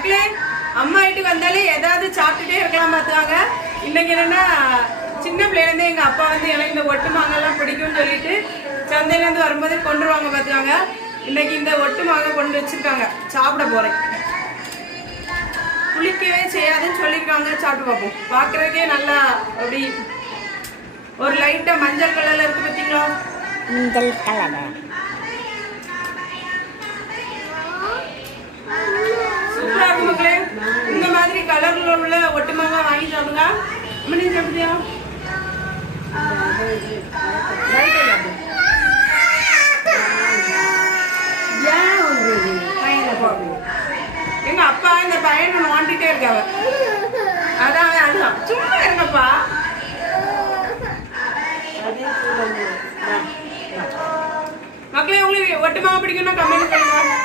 மக்களே, அம்மா வீட்டுக்கு வந்தாலே ஏதாவது சாப்பிட்டுட்டே இருக்கலாம் பார்த்துவாங்க. இன்னைக்கு என்னன்னா சின்ன பிள்ளைலேருந்து எங்கள் அப்பா வந்து எனக்கு இந்த ஒட்டு மாங்காய்லாம் பிடிக்கும்னு சொல்லிட்டு சந்தையிலேருந்து வரும்போது கொண்டுருவாங்க பார்த்துவாங்க. இன்னைக்கு இந்த ஒட்டு மாங்காய் கொண்டு வச்சுருக்காங்க, சாப்பிட போகிறேன். புளிக்கவே செய்யாதுன்னு சொல்லியிருக்காங்க, சாப்பிட்டு பார்ப்போம். பார்க்குறதுக்கே நல்லா அப்படி ஒரு லைட்டாக மஞ்சள் கலரில் இருக்குது பார்த்தீங்களா? மஞ்சள் கலர் சூப்பராக இருக்கும் மக்களே. இந்த மாதிரி கலரில் உள்ள ஒட்டு மாங்காய் வாங்கி சாப்பிடுங்க. மணி சாப்பிட்டியா? எங்க அப்பா இந்த பையனை நோண்டிட்டே இருக்காவ, அதான் அதுதான். சும்மா இருங்கப்பா. மக்களே, உங்களுக்கு ஒட்டு மாங்காய் பிடிக்கும்னா கமெண்ட் பண்ணுங்க.